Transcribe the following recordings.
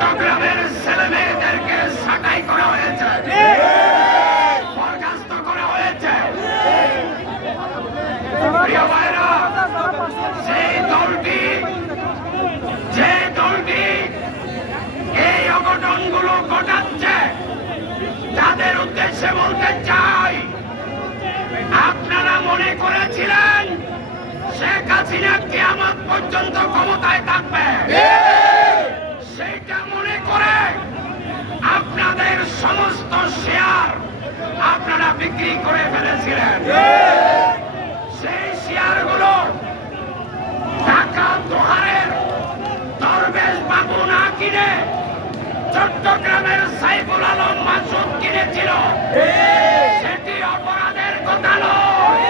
চট্টগ্রামের ছেলে মেয়েদেরকে সাকাই করা হয়েছে বরখাস্ত করা হয়েছে প্রিয় ভাইরা যে দলটি এই অঘটনগুলো ঘটাচ্ছে তাদের উদ্দেশ্যে বলতে চাই আপনারা মনে করেছিলেন শেখ হাসিনা কেয়ামত পর্যন্ত ক্ষমতায় থাকবে বিক্রি করে ফেলেছিলেন? সেই শেয়ারগুলো টাকা দোহারের দরবেশ বাবু না কিনে চট্টগ্রামের সাইফুল আলম মাসুদ কিনেছিল সেটি অপরাধের কথা নয়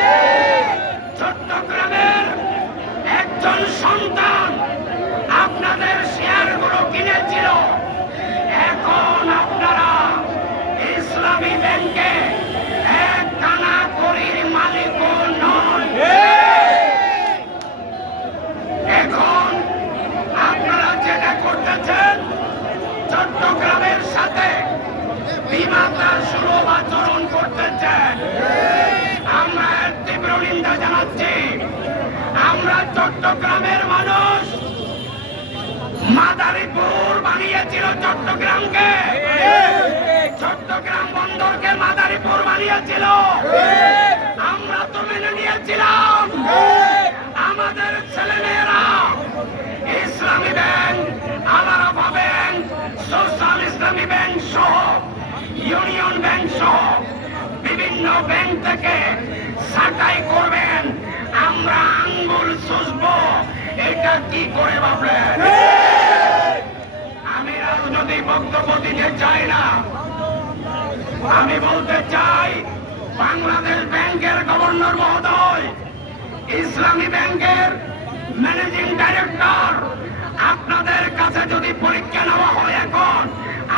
চট্টগ্রামের একজন সন্তান আপনাদের শেয়ারগুলো কিনেছিল এখন আপনারা ইসলামী ব্যাংকে এক কানা করির মালিক নয় এখন আপনারা যেটা করতেছেন চট্টগ্রামের সাথে বিমাতার সুলভ আচরণ করতেছেন আমরা এর তীব্র নিন্দা জানাচ্ছি। আমরা চট্টগ্রামের মানুষ মাদারীপুর বানিয়েছিল চট্টগ্রামকে। চট্টগ্রাম বন্দরকে মাদারীপুর বানিয়েছিল। থেকে সাটাই করবেন। আমরা আঙ্গুল চুষব। এটা কি করে ভাবলেন? আমি রাজনৈতিক বক্তব্য দিতে চাই না, আমি বলতে চাই, বাংলাদেশ ব্যাংকের গভর্নর মহোদয়, ইসলামী ব্যাংকের ম্যানেজিং ডাইরেক্টর, আপনাদের কাছে যদি পরীক্ষা নেওয়া হয় এখন,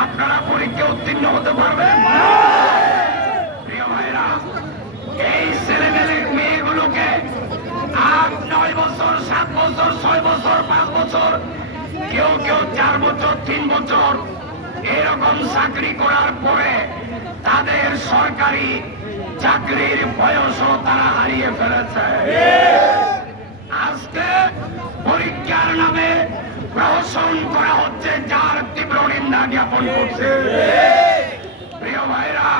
আপনারা পরীক্ষা উত্তীর্ণ হতে পারবেন? এই ছেলে মেয়েগুলোকে আট, নয় বছর, সাত বছর, ছয় বছর, পাঁচ বছর, কেউ কেউ চার বছর, তিন বছর এরকম চাকরি করার পরে তাদের সরকারি চাকরির বয়সও তারা হারিয়ে ফেলেছে। আজকে পরীক্ষার নামে প্রহসন করা হচ্ছে, যার তীব্র নিন্দা জ্ঞাপন করছে। প্রিয় ভাইরা